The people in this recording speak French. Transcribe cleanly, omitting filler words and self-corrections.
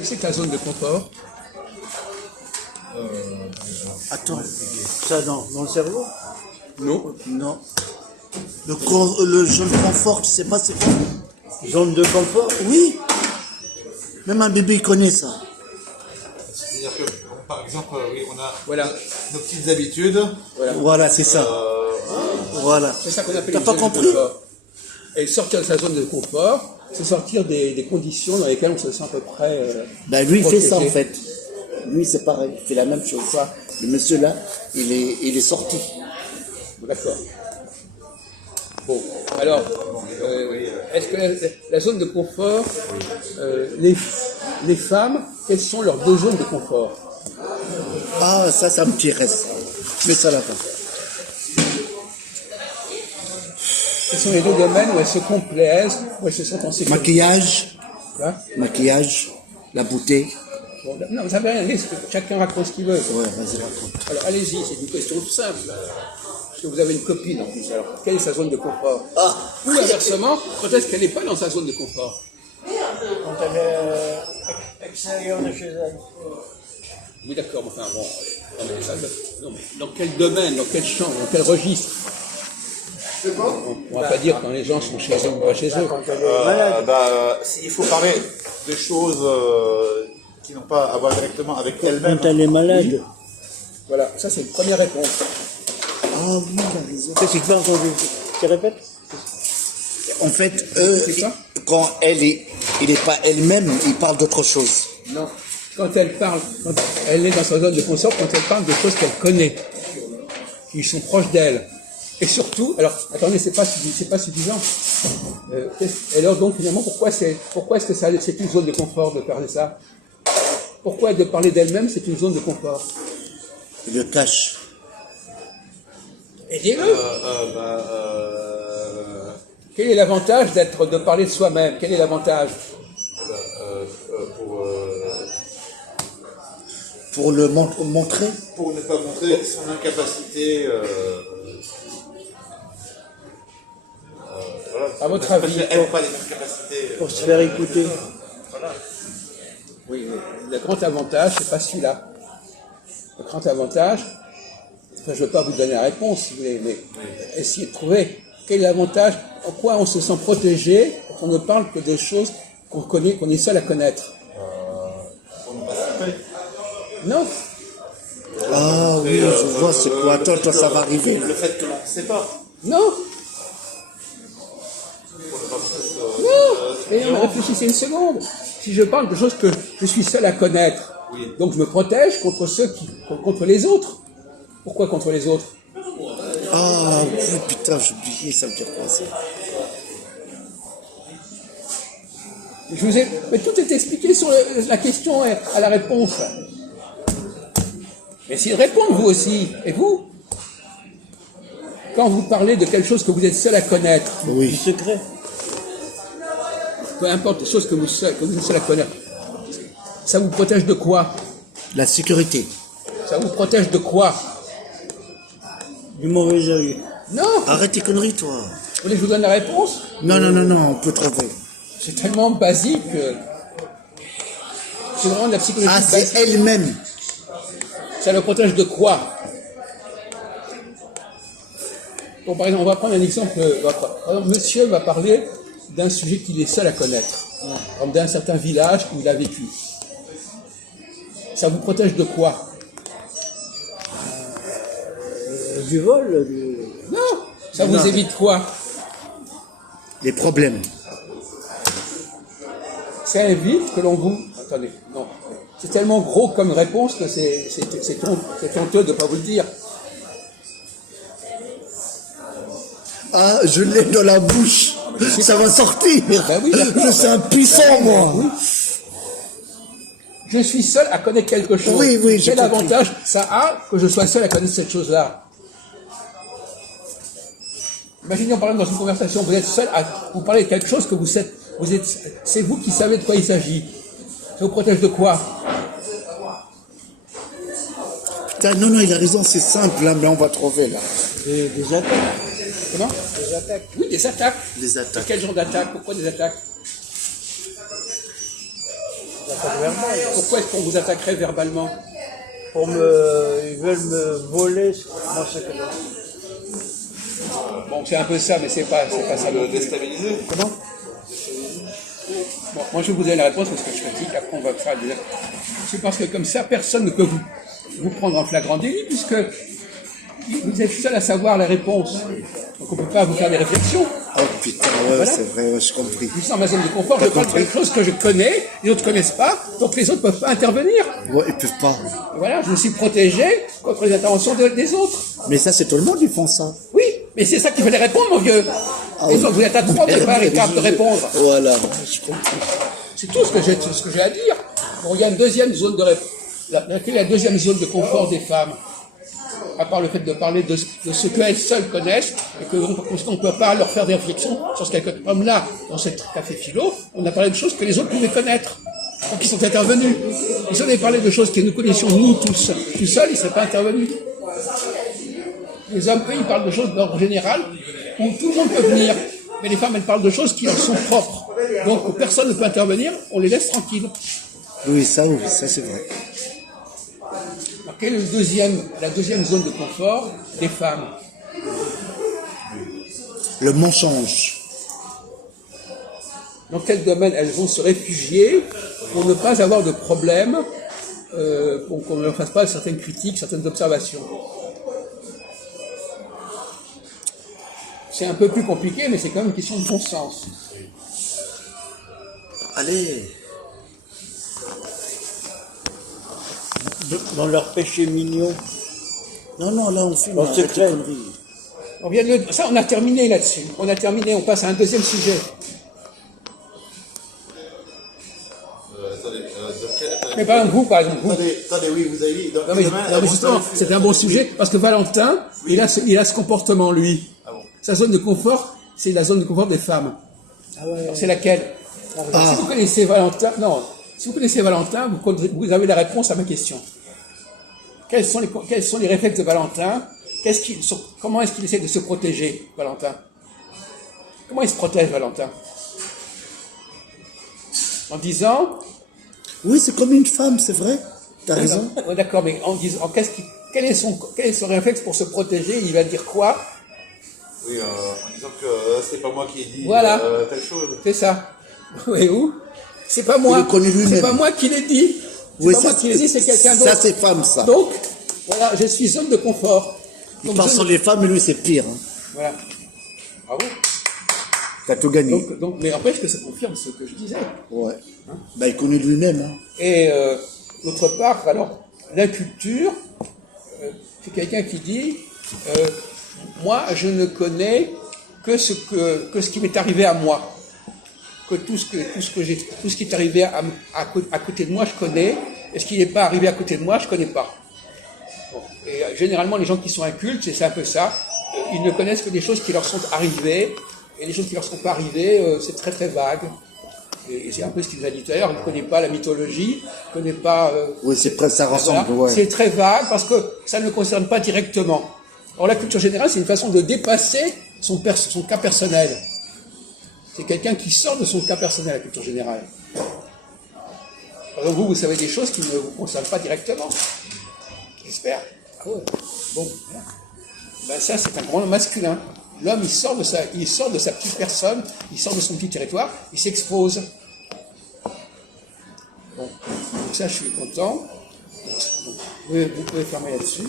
C'est que la zone de confort. Attends, ça dans le cerveau? Non. Non. Le zone de confort, tu sais pas c'est quoi? Zone de confort? Oui. Même un bébé il connaît ça. C'est-à-dire que, par exemple, oui, on a Voilà. nos petites habitudes. Voilà, c'est ça. Voilà. C'est ça qu'on appelle T'as une pas zone compris? de confort. Et sortir de sa zone de confort, c'est sortir des conditions dans lesquelles on se sent à peu près. Ben lui il fait ça en protégé. fait. Lui c'est pareil, il fait la même chose. Quoi? Le monsieur là, il est sorti. D'accord. Bon, alors, est-ce que la zone de confort, les femmes, quelles sont leurs deux zones de confort? Ah ça me tiresse. Mais ça là-bas. Quels sont les deux domaines où elles se complaisent, où elles se sentent en sécurité? Maquillage, Hein? maquillage, la beauté. Bon, non, vous savez rien, chacun raconte ce qu'il veut. Ouais, vas-y raconte. Alors allez-y, c'est une question tout simple. Parce que vous avez une copine en plus. Alors, quelle est sa zone de confort? Ah. Ou inversement, quand est-ce qu'elle n'est pas dans sa zone de confort? Quand elle est extérieure de chez elle. Oui, d'accord, mais enfin bon. Non, mais dans quel domaine, dans quel champ, dans quel registre? On ne va pas dire quand les gens sont chez eux ou pas chez eux. Quand elle est malade. Il faut parler de choses qui n'ont pas à voir directement avec elle-même. Quand elle est malade. Voilà, ça c'est une première réponse. Ah oui, il a raison. C'est pas entendu. Tu répètes? En fait, C'est ça? quand il est pas elle-même, il parle d'autre chose. Non. Quand elle parle, quand elle est dans sa zone de confort, quand elle parle de choses qu'elle connaît, qui sont proches d'elle. Et surtout, alors, attendez, c'est pas suffisant. Et alors donc finalement, pourquoi est-ce que c'est une zone de confort de parler ça? Pourquoi de parler d'elle-même, c'est une zone de confort? Il le cache. Aidez-le. Quel est l'avantage de parler de soi-même? Quel est l'avantage? Pour le montrer. Pour ne pas montrer son incapacité. Voilà. À votre avis, Parce qu'elle n'a pas les mêmes capacités. Pour se faire écouter. oui, mais le grand avantage, c'est pas celui-là. Le grand avantage, enfin, je ne veux pas vous donner la réponse, si vous voulez, mais essayez de trouver quel est l'avantage, en quoi on se sent protégé quand on ne parle que de choses qu'on connaît, qu'on est seul à connaître. Pour ne pas se tromper. Non. Ah oui, je vois, c'est quoi. Attends, ça va arriver. Le fait que l'on ne sait pas. Non. Non. Mais non, réfléchissez une seconde. Si je parle de choses que je suis seul à connaître, donc je me protège contre les autres. Pourquoi contre les autres? Ah oui, putain, j'ai oublié, ça veut dire quoi ça? Mais tout est expliqué sur la question et à la réponse. Essayez de répondre vous aussi. Et vous? Quand vous parlez de quelque chose que vous êtes seul à connaître, Du Oui. secret. peu importe les choses que vous êtes seul à connaître, ça vous protège de quoi? La sécurité. Ça vous protège de quoi? Du mauvais œil. Non. Arrête tes conneries, toi. Vous voulez que je vous donne la réponse? Non, on peut trouver. C'est tellement basique. C'est vraiment de la psychologie Ah, basique. c'est elle-même. Ça le protège de quoi? Bon, par exemple, on va prendre un exemple. Par exemple, monsieur va parler d'un sujet qu'il est seul à connaître. Par exemple, d'un certain village où il a vécu. Ça vous protège de quoi? Du vol. Non. Ça vous évite quoi? Les problèmes. Ça évite que l'on vous... Attendez, non. C'est tellement gros comme réponse que c'est honteux de ne pas vous le dire. Ah, je l'ai dans la bouche. Ça va sortir. Ben oui, d'accord. Je suis un puissant, moi. Oui. Je suis seul à connaître quelque chose. Oui, j'ai Quel compris. avantage ça a que je sois seul à connaître cette chose-là? Imaginez, par exemple, dans une conversation, vous êtes seul à vous parler de quelque chose que c'est vous qui savez de quoi il s'agit. Ça vous protège de quoi? Putain, non, il a raison, c'est simple, là, mais on va trouver, là. Des attaques. Comment? Des attaques. Oui, des attaques. Des attaques. Quel genre d'attaque? Pourquoi des attaques? attaque verbale. Pourquoi est-ce qu'on vous attaquerait verbalement? Ils veulent me voler mon secret. Bon, c'est un peu ça, mais c'est pas ça. Le déstabiliser. Comment? Bon, moi je vais vous donner la réponse parce que je critique, après on va faire des... C'est parce que comme ça, personne ne peut vous prendre en flagrant délit, puisque vous êtes seul à savoir la réponse. Donc on ne peut pas vous faire des réflexions. Oh putain, ouais, Voilà. c'est vrai, ouais, je compris. Je suis dans ma zone de confort, je parle de quelque chose que je connais, les autres ne connaissent pas, donc les autres ne peuvent pas intervenir. Ouais, ils peuvent pas. Voilà, je me suis protégé contre les interventions des autres. Mais ça, c'est tout le monde, ils font ça. Oui, mais c'est ça qu'il fallait répondre, mon vieux. Et donc vous êtes à trois, vous n'avez pas capable de répondre. Voilà, je comprends. C'est tout ce que j'ai à dire. Bon, il y a une deuxième zone de réponse. Quelle est la deuxième zone de confort des femmes? À part le fait de parler de ce qu'elles seules connaissent, et qu'on ne peut pas leur faire des réflexions sur ce qu'elles connaissent. Comme là, dans cette café philo, on a parlé de choses que les autres pouvaient connaître. Donc ils sont intervenus. Ils avaient parlé de choses que nous connaissions nous tous tout seuls, ils ne seraient pas intervenus. Les hommes, eux, ils parlent de choses d'ordre général, où tout le monde peut venir. Mais les femmes, elles parlent de choses qui leur sont propres. Donc personne ne peut intervenir, on les laisse tranquilles. Oui, ça c'est vrai. Alors, quelle est la deuxième zone de confort des femmes? Le mensonge. Dans quel domaine elles vont se réfugier pour ne pas avoir de problème, pour qu'on ne leur fasse pas certaines critiques, certaines observations? C'est un peu plus compliqué, mais c'est quand même une question de bon sens. Allez. Dans leur péché mignon. Non, là on filme. Dans Arrête secret. tes conneries. Ça, on a terminé là-dessus. On a terminé, on passe à un deuxième sujet. Mais par exemple, vous. Attendez, oui, vous avez dit. Non mais justement, c'est un bon sujet, parce que Valentin, il a ce comportement, lui. Ah bon. Sa zone de confort, c'est la zone de confort des femmes. Alors, c'est laquelle? Si vous connaissez Valentin, vous avez la réponse à ma question. Quels sont les réflexes de Valentin? Comment est-ce qu'il essaie de se protéger, Valentin? Comment il se protège, Valentin? En disant... Oui, c'est comme une femme, c'est vrai. T'as raison. Ouais, d'accord, mais en disant... Quel est son réflexe pour se protéger? Il va dire quoi? Oui, en disant que c'est pas moi qui ai dit Voilà. telle chose. C'est ça. Oui, où? C'est pas moi. Il le connaît lui-même. C'est pas moi qui l'ai dit. Oui, pas moi qui l'ai dit, c'est quelqu'un d'autre. Ça, c'est femme, ça. Donc, voilà, je suis zone de confort. Il Donc, parle sur les femmes, mais lui, c'est pire. Hein. Voilà. Bravo. T'as tout gagné. Mais n'empêche que ça confirme ce que je disais. Ouais. Il connaît lui-même. Hein. Et d'autre part, alors, la culture, c'est quelqu'un qui dit moi, je ne connais que ce qui m'est arrivé à moi. Que tout ce qui est arrivé à côté de moi, je connais. Et ce qui n'est pas arrivé à côté de moi, je ne connais pas. Bon. Et généralement, les gens qui sont incultes, c'est un peu ça. Ils ne connaissent que des choses qui leur sont arrivées. Et les choses qui leur sont pas arrivées, c'est très très vague. Et c'est un peu ce qu'il nous a dit tout à l'heure. Il ne connaît pas la mythologie, il ne connaît pas... Oui, ça ressemble, voilà. ouais. C'est très vague parce que ça ne le concerne pas directement. Or, la culture générale, c'est une façon de dépasser son cas personnel. C'est quelqu'un qui sort de son cas personnel, la culture générale. Par exemple, vous savez des choses qui ne vous concernent pas directement. J'espère. Ah ouais. Bon. Ben ça, c'est un grand masculin. L'homme, il sort de sa petite personne, il sort de son petit territoire, il s'expose. Bon. Donc ça, je suis content. Donc, vous pouvez fermer là-dessus.